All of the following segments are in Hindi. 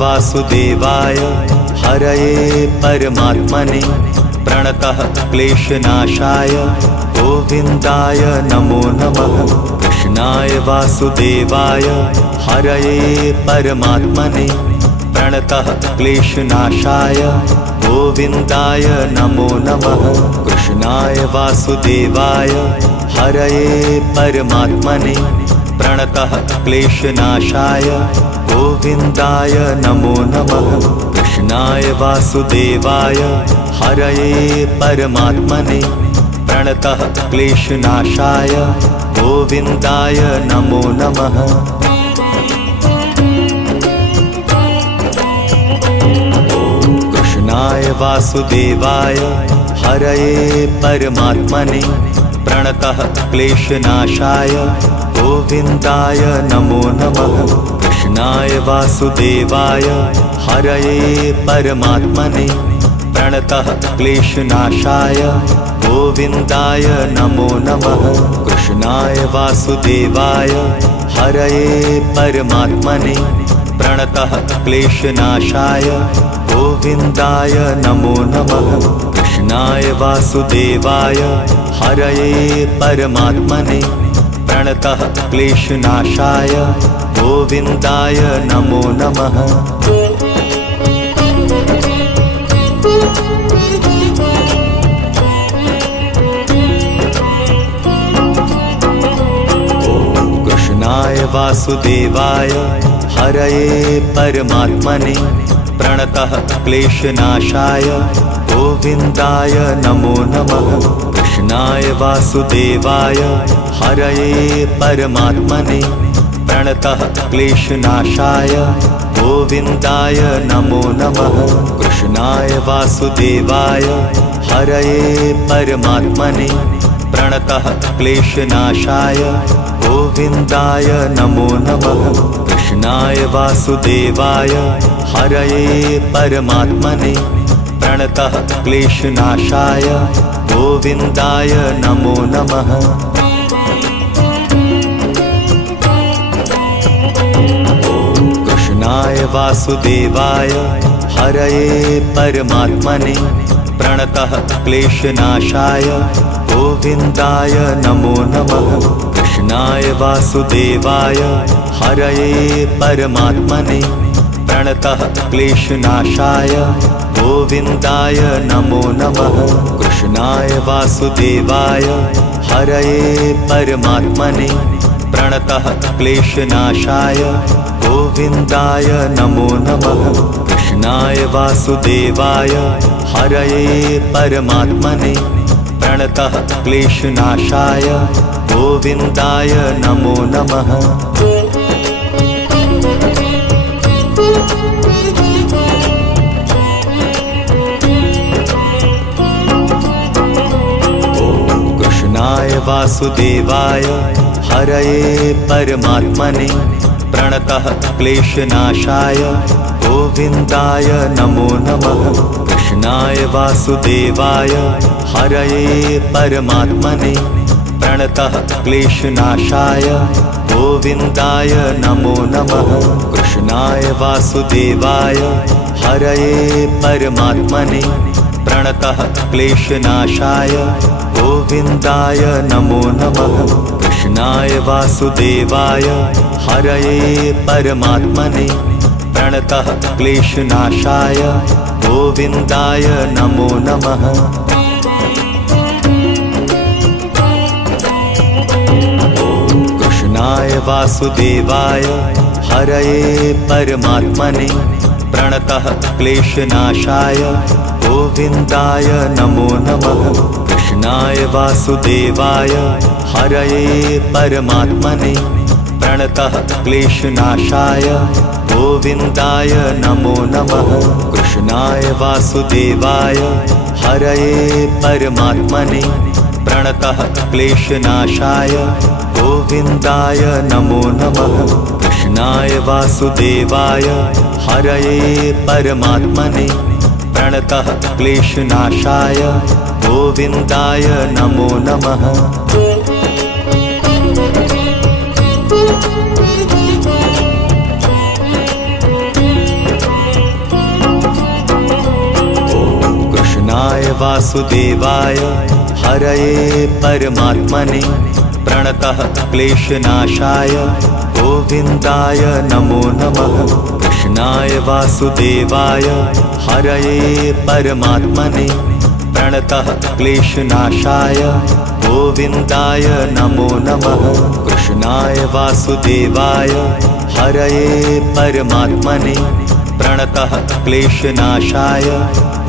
वासुदेवाय हरये परमात्मने प्रणतः क्लेशनाशाय गोविन्दाय नमो नमः। कृष्णाय वासुदेवाय हरये परमात्मने प्रणतः क्लेशनाशाय गोविन्दाय नमो नमः। कृष्णाय वासुदेवाय हरये परमात्मने प्रणतः क्लेशनाशाय गोविन्दाय नमो नमः। कृष्णाय वासुदेवाय हरये परमात्मने प्रणतः क्लेशनाशाय गोविन्दाय नमो नमः। कृष्णाय वासुदेवाय हरये परमात्मने प्रणतः क्लेशनाशाय गोविन्दाय नमो नमः। कृष्णाय वासुदेवाय हरये परमात्मने प्रणतः क्लेशनाशाय गोविन्दाय नमो नमः। कृष्णाय वासुदेवाय हरये परमात्मने प्रणतः क्लेशनाशाय गोविन्दाय नमो नमः। कृष्णाय वासुदेवाय हरये परमात्मने प्रणतः क्लेशनाशाय गोविन्दाय नमो नमः। कृष्णाय वासुदेवाय हरये परमात्मने प्रणतः क्लेशनाशाय गोविन्दाय नमो नमः। कृष्णाय वासुदेवाय हरये परमात्मने प्रणतः क्लेशनाशाय गोविन्दाय नमो नमः। कृष्णाय वासुदेवाय हरये परमात्मने प्रणतः क्लेशनाशाय गोविन्दाय नमो नमः। कृष्णाय वासुदेवाय हरये परमात्मने प्रणतः क्लेशनाशाय गोविन्दाय नमो नमः। कृष्णाय वासुदेवाय हरये परमात्मने प्रणतः क्लेशनाशाय गोविन्दाय नमो नमः। कृष्णाय वासुदेवाय हरये परमात्मने प्रणतः क्लेशनाशाय गोविन्दाय नमो नमः। कृष्णाय वासुदेवाय हरये परमात्मने प्रणतः क्लेशनाशाय गोविन्दाय नमो नमः। कृष्णाय वासुदेवाय हरये परमात्मने प्रणतः क्लेशनाशाय गोविन्दाय नमो नमः। कृष्णाय वासुदेवाय हरये परमात्मने प्रणतः क्लेशनाशाय गोविन्दाय नमो नमः। कृष्णाय वासुदेवाय हरये परमात्मने प्रणतः क्लेशनाशाय गोविन्दाय नमो नमः। कृष्णाय वासुदेवाय हरये परमात्मने प्रणतः क्लेशनाशाय गोविन्दाय नमो नमः। कृष्णाय वासुदेवाय हरये परमात्मने प्रणतः क्लेशनाशाय गोविन्दाय नमो नमः। कृष्णाय वासुदेवाय हरये परमात्मने प्रणतः क्लेशनाशाय गोविन्दाय नमो नमः। कृष्णाय वासुदेवाय हरये परमात्मने प्रणतः क्लेशनाशाय गोविन्दाय नमो नमः। कृष्णाय वासुदेवाय हरये परमात्मने प्रणतः क्लेशनाशाय गोविन्दाय नमो नमः। कृष्णाय वासुदेवाय हरये परमात्मने प्रणतः क्लेशनाशाय गोविन्दाय नमो नमः। कृष्णाय वासुदेवाय हरये परमात्मने प्रणतः क्लेशनाशाय गोविन्दाय नमो नमः। कृष्णाय वासुदेवाय हरये परमात्मने प्रणतः क्लेशनाशाय गोविन्दाय नमो नमः। कृष्णाय वासुदेवाय हरये परमात्मने प्रणतः क्लेशनाशाय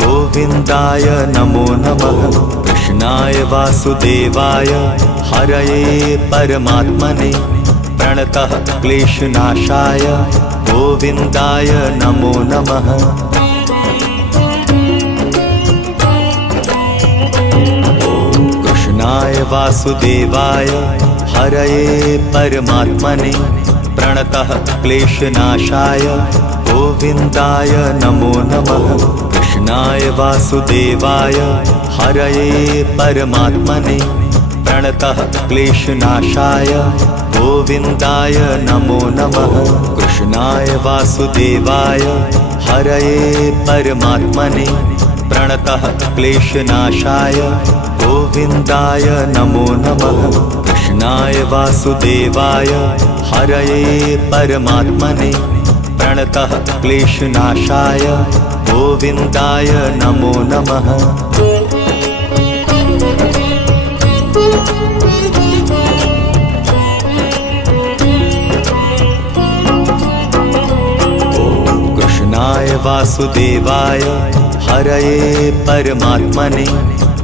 गोविन्दाय नमो नमः। कृष्णाय वासुदेवाय हरये परमात्मने प्रणतः क्लेशनाशाय गोविन्दाय नमो नमः। कृष्णाय वासुदेवाय हरये परमात्मने प्रणतः क्लेशनाशाय गोविन्दाय नमो नमः। कृष्णाय वासुदेवाय हरये परमात्मने प्रणतः क्लेशनाशाय गोविन्दाय नमो नमः। कृष्णाय वासुदेवाय हरये परमात्मने प्रणतः क्लेशनाशाय गोविन्दाय नमो नमः। कृष्णाय वासुदेवाय हरये परमात्मने प्रणतः क्लेशनाशाय गोविन्दाय नमो नमः। कृष्णाय वासुदेवाय हरये परमात्मने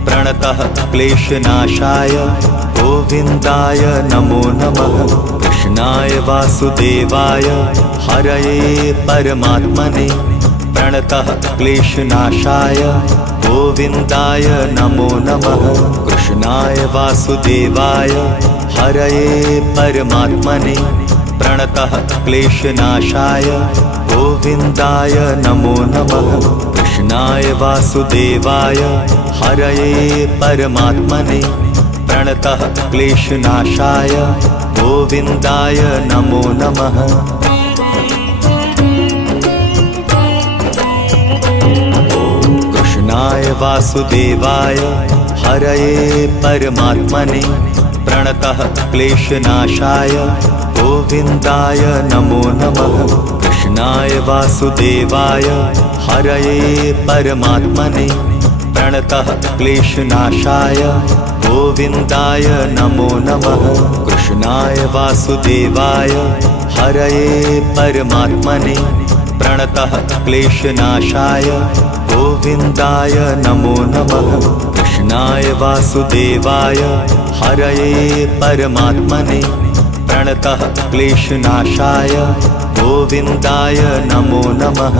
प्रणतः क्लेशनाशाय गोविन्दाय नमो नमः। कृष्णाय वासुदेवाय हरये परमात्मने प्रणतः क्लेशनाशाय गोविन्दाय नमो नमः। कृष्णाय वासुदेवाय हरये परमात्मने प्रणतः क्लेशनाशाय गोविन्दाय नमो नमः। कृष्णाय वासुदेवाय हरये परमात्मने प्रणतः क्लेशनाशाय गोविन्दाय नमो नमः। कृष्णाय वासुदेवाय हरये परमात्मने प्रणतः क्लेशनाशाय गोविन्दाय नमो नमः। कृष्णाय वासुदेवाय हरये परमात्मने प्रणतः क्लेशनाशाय गोविन्दाय नमो नमः। कृष्णाय वासुदेवाय हरये परमात्मने प्रणतः क्लेशनाशाय गोविन्दाय नमो नमः। कृष्णाय वासुदेवाय हरये परमात्मने प्रणतः क्लेशनाशाय गोविन्दाय नमो नमः।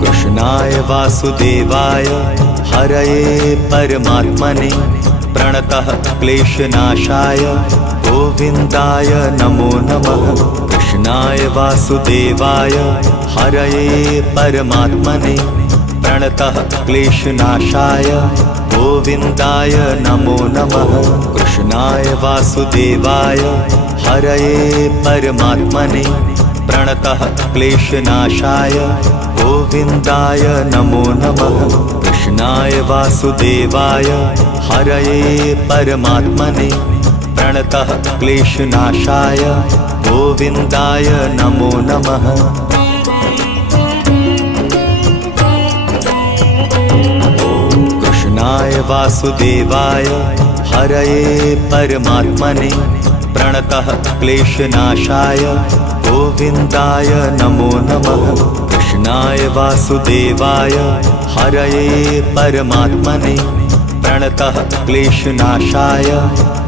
कृष्णाय वासुदेवाय हरये परमात्मने प्रणतः क्लेशनाशाय गोविन्दाय नमो नमः। कृष्णाय वासुदेवाय हरये परमात्मने प्रणतः क्लेशनाशाय गोविन्दाय नमो नमः। कृष्णाय वासुदेवाय हरये परमात्मने प्रणतः क्लेशनाशाय गोविन्दाय नमो नमः। कृष्णाय वासुदेवाय हरये परमात्मने प्रणतः क्लेशनाशाय गोविन्दाय नमो नमः। कृष्णाय वासुदेवाय हरये परमात्मने प्रणतः क्लेशनाशाय गोविन्दाय नमो नमः। कृष्णाय वासुदेवाय हरये परमात्मने प्रणतः क्लेशनाशाय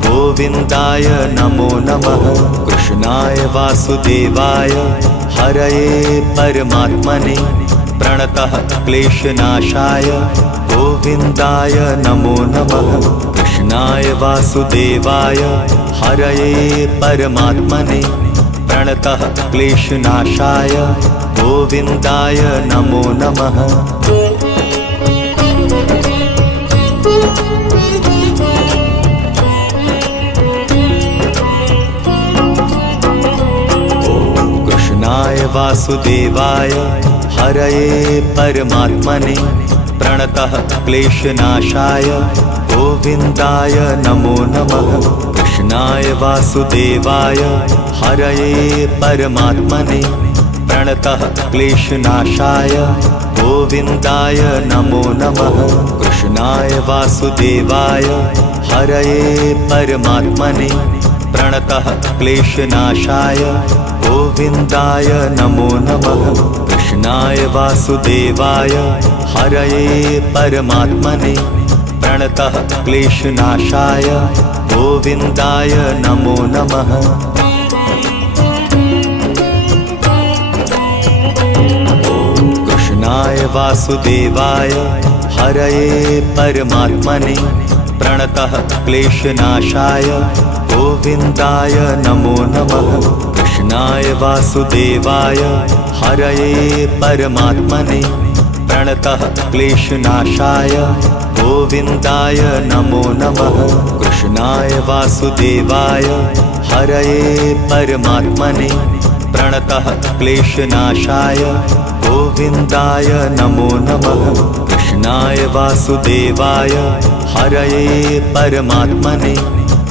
गोविन्दाय नमो नमः। कृष्णाय वासुदेवाय हरये परमात्मने प्रणतः क्लेशनाशाय गोविन्दाय नमो नमः। कृष्णाय वासुदेवाय हरये परमात्मने प्रणतः क्लेशनाशाय गोविन्दाय नमो नमः। वासुदेवाय हरये परमात्मने प्रणतः क्लेशनाशाय गोविन्दाय नमो नमः। कृष्णाय वासुदेवाय हरये परमात्मने प्रणतः क्लेशनाशाय गोविन्दाय नमो नमः। कृष्णाय वासुदेवाय हरये परमात्मने प्रणतः क्लेशनाशाय गोविन्दाय नमो नमः। कृष्णाय वासुदेवाय हरये परमात्मने प्रणतः क्लेशनाशाय गोविन्दाय नमो नमः। कृष्णाय वासुदेवाय हरये परमात्मने प्रणतः क्लेशनाशाय गोविन्दाय नमो नमः। कृष्णाय वासुदेवाय हरये परमात्मने प्रणतः क्लेशनाशाय गोविन्दाय नमो नमः। कृष्णाय वासुदेवाय हरये परमात्मने प्रणतः क्लेशनाशाय गोविन्दाय नमो नमः। कृष्णाय वासुदेवाय हरये परमात्मने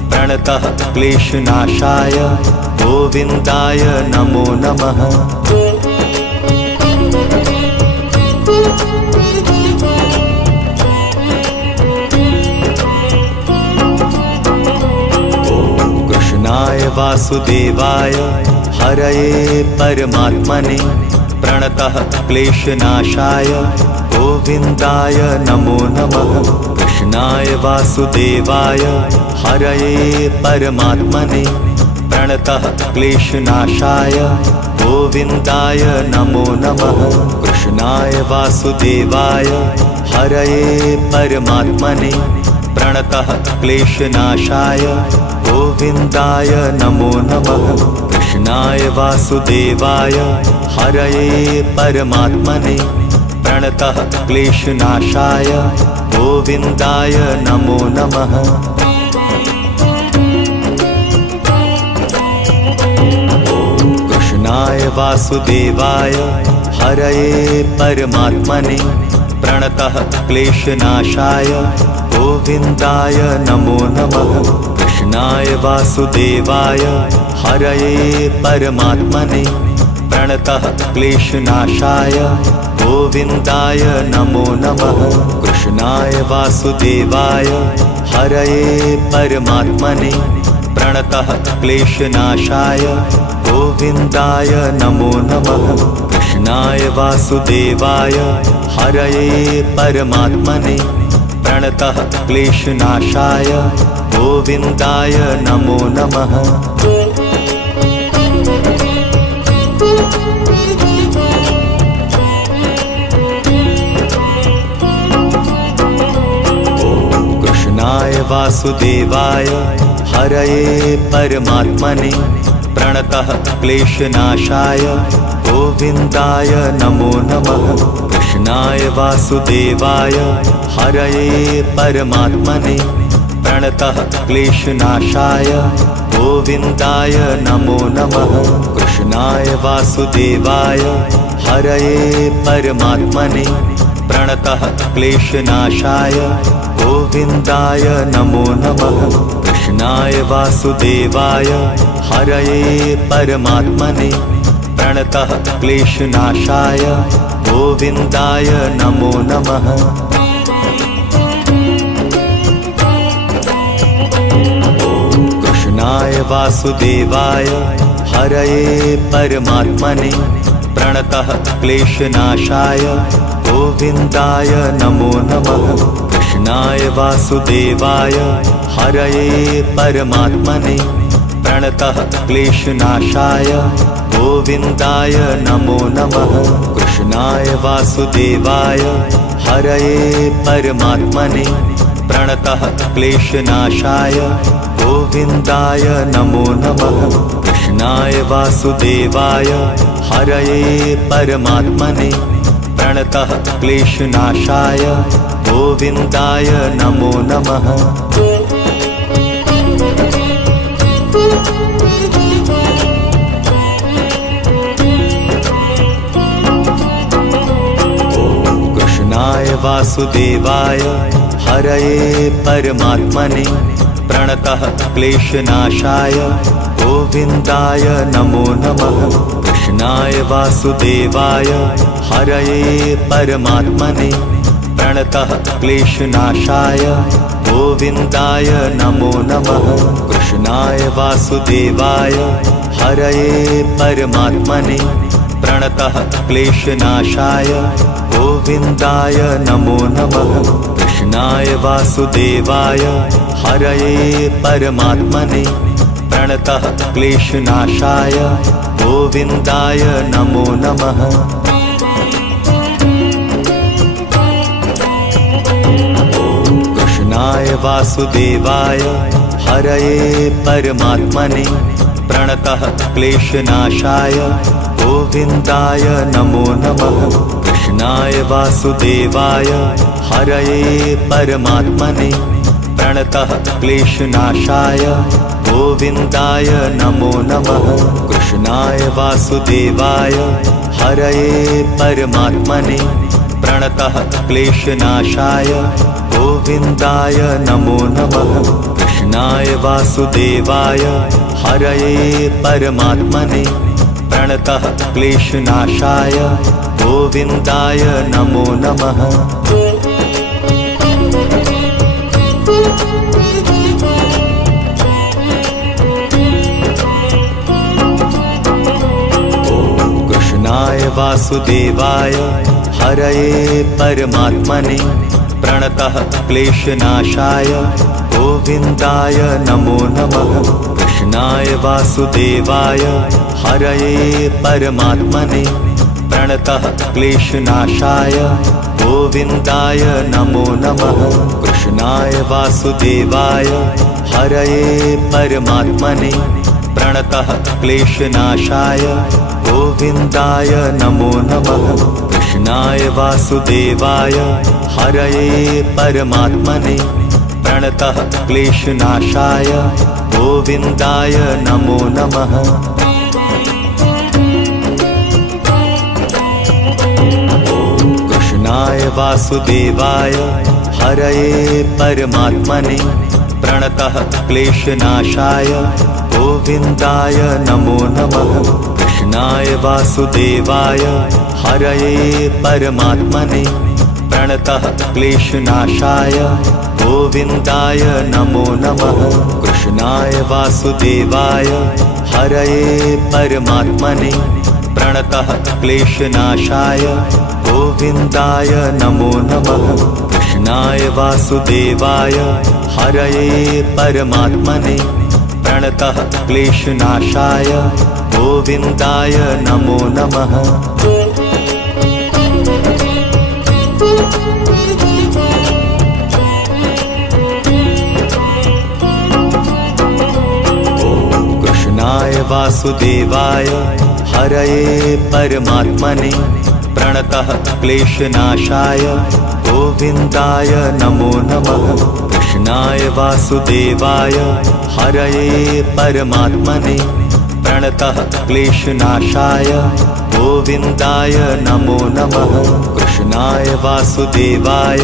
प्रणतः क्लेशनाशाय गोविन्दाय नमो नमः। कृष्णाय वासुदेवाय हरये परमात्मने प्रणतः क्लेशनाशाय गोविन्दाय नमो नमः। कृष्णाय वासुदेवाय हरये परमात्मने प्रणतः क्लेशनाशाय गोविन्दाय नमो नमः। कृष्णाय वासुदेवाय हरये परमात्मने प्रणतः क्लेशनाशाय गोविन्दाय नमो नमः। कृष्णाय वासुदेवाय हरये परमात्मने प्रणतः क्लेशनाशाय गोविन्दाय नमो नमः। कृष्णाय वासुदेवाय हरये परमात्मने प्रणतः क्लेशनाशाय गोविन्दाय नमो नमः। कृष्णाय वासुदेवाय हरये परमात्मने प्रणतः क्लेशनाशाय गोविन्दाय नमो नमः। कृष्णाय वासुदेवाय हरये परमात्मने प्रणतः क्लेशनाशाय गोविन्दाय नमो नमः। कृष्णाय वासुदेवाय हरये परमात्मने प्रणतः क्लेशनाशाय गोविन्दाय नमो नमः। कृष्णाय वासुदेवाय हरये परमात्मने प्रणतः क्लेशनाशाय गोविन्दाय नमो नमः। कृष्णाय वासुदेवाय हरये परमात्मने प्रणतः क्लेशनाशाय गोविन्दाय नमो नमः। कृष्णाय वासुदेवाय हरये परमात्मने प्रणतः क्लेशनाशाय गोविन्दाय नमो नमः। कृष्णाय वासुदेवाय हरये परमात्मने प्रणतः क्लेशनाशाय गोविन्दाय नमो नमः। कृष्णाय वासुदेवाय हरये परमात्मने प्रणतः क्लेशनाशाय गोविन्दाय नमो नमः। कृष्णाय वासुदेवाय हरये परमात्मने प्रणतः क्लेशनाशाय गोविन्दाय नमो नमः। कृष्णाय वासुदेवाय हरये परमात्मने प्रणतः क्लेशनाशाय गोविन्दाय नमो नमः। कृष्णाय वासुदेवाय हरये परमात्मने प्रणतः क्लेशनाशाय गोविन्दाय नमो नमः। वासुदेवाय हरये परमात्मने प्रणतः क्लेशनाशाय गोविन्दाय नमो नमः। कृष्णाय वासुदेवाय हरये परमात्मने प्रणतः क्लेशनाशाय गोविन्दाय नमो नमः। कृष्णाय वासुदेवाय हरये परमात्मने प्रणतः क्लेशनाशाय गोविन्दाय नमो नमः। कृष्णाय वासुदेवाय हरये परमात्मने प्रणतः क्लेशनाशाय गोविन्दाय नमो नमः। कृष्णाय वासुदेवाय हरये परमात्मने प्रणतः क्लेशनाशाय गोविन्दाय नमो नमः। कृष्णाय वासुदेवाय हरये परमात्मने प्रणतः क्लेशनाशाय गोविन्दाय नमो नमः। कृष्णाय वासुदेवाय हरये परमात्मने प्रणतः क्लेशनाशाय गोविन्दाय नमो नमः। कृष्णाय वासुदेवाय हरये परमात्मने प्रणतः क्लेशनाशाय गोविन्दाय नमो नमः। कृष्णाय वासुदेवाय हरये परमात्मने प्रणतः क्लेशनाशाय गोविन्दाय नमो नमः। कृष्णाय वासुदेवाय हरये परमात्मने प्रणतः क्लेशनाशाय गोविन्दाय नमो नमः। कृष्णाय वासुदेवाय हरये परमात्मने प्रणतः क्लेशनाशाय गोविन्दाय नमो नमः। कृष्णाय वासुदेवाय हरये परमात्मने प्रणतः क्लेशनाशाय गोविन्दाय नमो नमः। कृष्णाय वासुदेवाय हरये परमात्मने प्रणतः क्लेशनाशाय गोविन्दाय नमो नमः। कृष्णाय वासुदेवाय हरये परमात्मने प्रणतः क्लेशनाशाय गोविन्दाय नमो नमः। कृष्णाय वासुदेवाय हरये परमात्मने प्रणतः क्लेशनाशाय गोविन्दाय नमो नमः। कृष्णाय वासुदेवाय हरये परमात्मने प्रणतः क्लेशनाशाय गोविन्दाय नमो नमः। कृष्णाय वासुदेवाय हरये परमात्मने प्रणतः क्लेशनाशाय गोविन्दाय नमो नमः। कृष्णाय वासुदेवाय हरये परमात्मने प्रणतः क्लेशनाशाय गोविन्दाय नमो नमः। कृष्णाय वासुदेवाय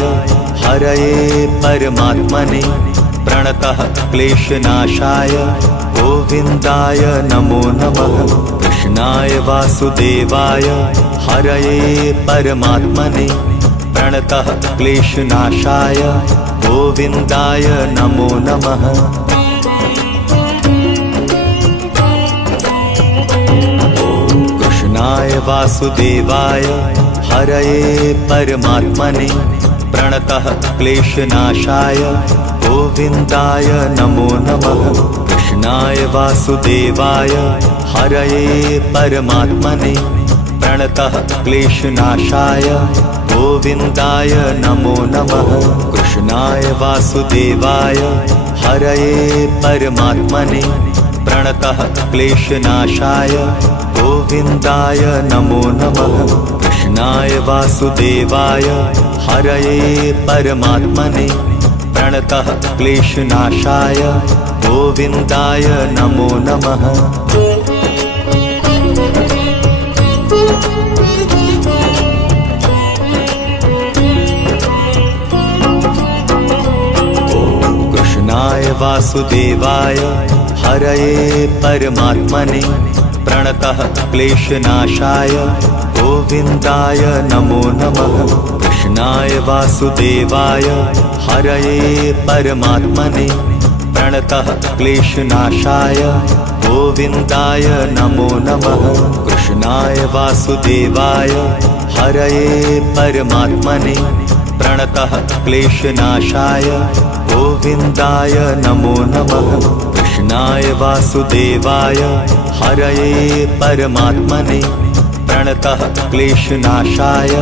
हरये परमात्मने प्रणतः क्लेशनाशाय गोविन्दाय नमो नमः। कृष्णाय वासुदेवाय हरये परमात्मने प्रणतः क्लेशनाशाय गोविन्दाय नमो नमः। कृष्णाय वासुदेवाय हरये परमात्मने प्रणतः क्लेशनाशाय गोविन्दाय नमो नमः। कृष्णाय वासुदेवाय हरये परमात्मने प्रणतः क्लेशनाशाय गोविन्दाय नमो नमः। कृष्णाय वासुदेवाय हरये परमात्मने प्रणतः क्लेशनाशाय गोविन्दाय नमो नमः। कृष्णाय वासुदेवाय हरये परमात्मने प्रणतः क्लेशनाशाय गोविन्दाय नमो नमः। वासुदेवाय हरये परमात्मने प्रणतः क्लेशनाशाय गोविन्दाय नमो नमः। कृष्णाय वासुदेवाय हरये परमात्मने प्रणतः क्लेशनाशाय गोविन्दाय नमो नमः। कृष्णाय वासुदेवाय हरये परमात्मने प्रणतः क्लेशनाशाय गोविन्दाय नमो नमः। कृष्णाय वासुदेवाय हरये परमात्मने प्रणतः क्लेशनाशाय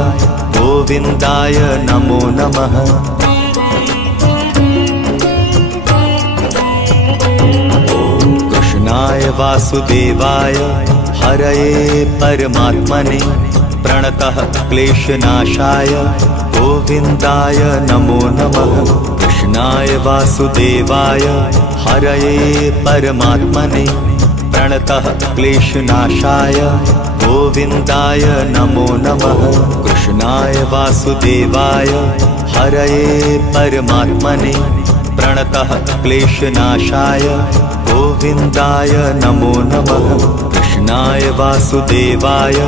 गोविन्दाय नमो नमः। कृष्णाय वासुदेवाय हरये परमात्मने प्रणतः क्लेशनाशाय गोविन्दाय नमो नमः। कृष्णाय वासुदेवाय हरये परमात्मने प्रणतः क्लेशनाशाय गोविन्दाय नमो नमः। कृष्णाय वासुदेवाय हरये परमात्मने प्रणतः क्लेशनाशाय गोविन्दाय नमो नमः। कृष्णाय वासुदेवाय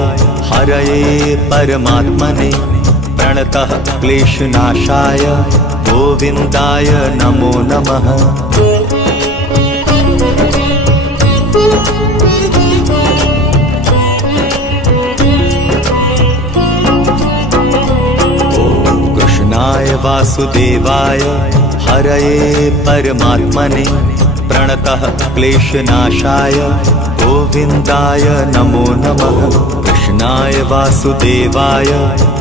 हरये परमात्मने प्रणतः क्लेशनाशाय गोविन्दाय नमो नमः। कृष्णाय वासुदेवाय हरये परमात्मने प्रणतः क्लेशनाशाय गोविन्दाय नमो नमः। कृष्णाय वासुदेवाय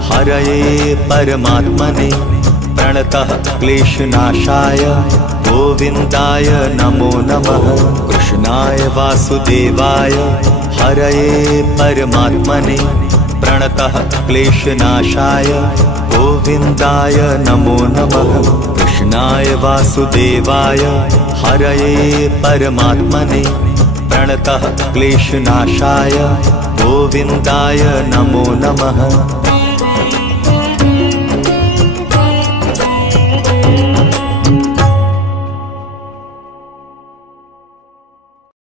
हरये परमात्मने प्रणतः क्लेशनाशाय गोविन्दाय नमो नमः। कृष्णाय वासुदेवाय हरये परमात्मने प्रणतः क्लेशनाशाय गोविन्दाय नमो नमः। कृष्णाय वासुदेवाय हरये परमात्मने प्रणतः क्लेशनाशाय गोविन्दाय नमो नमः।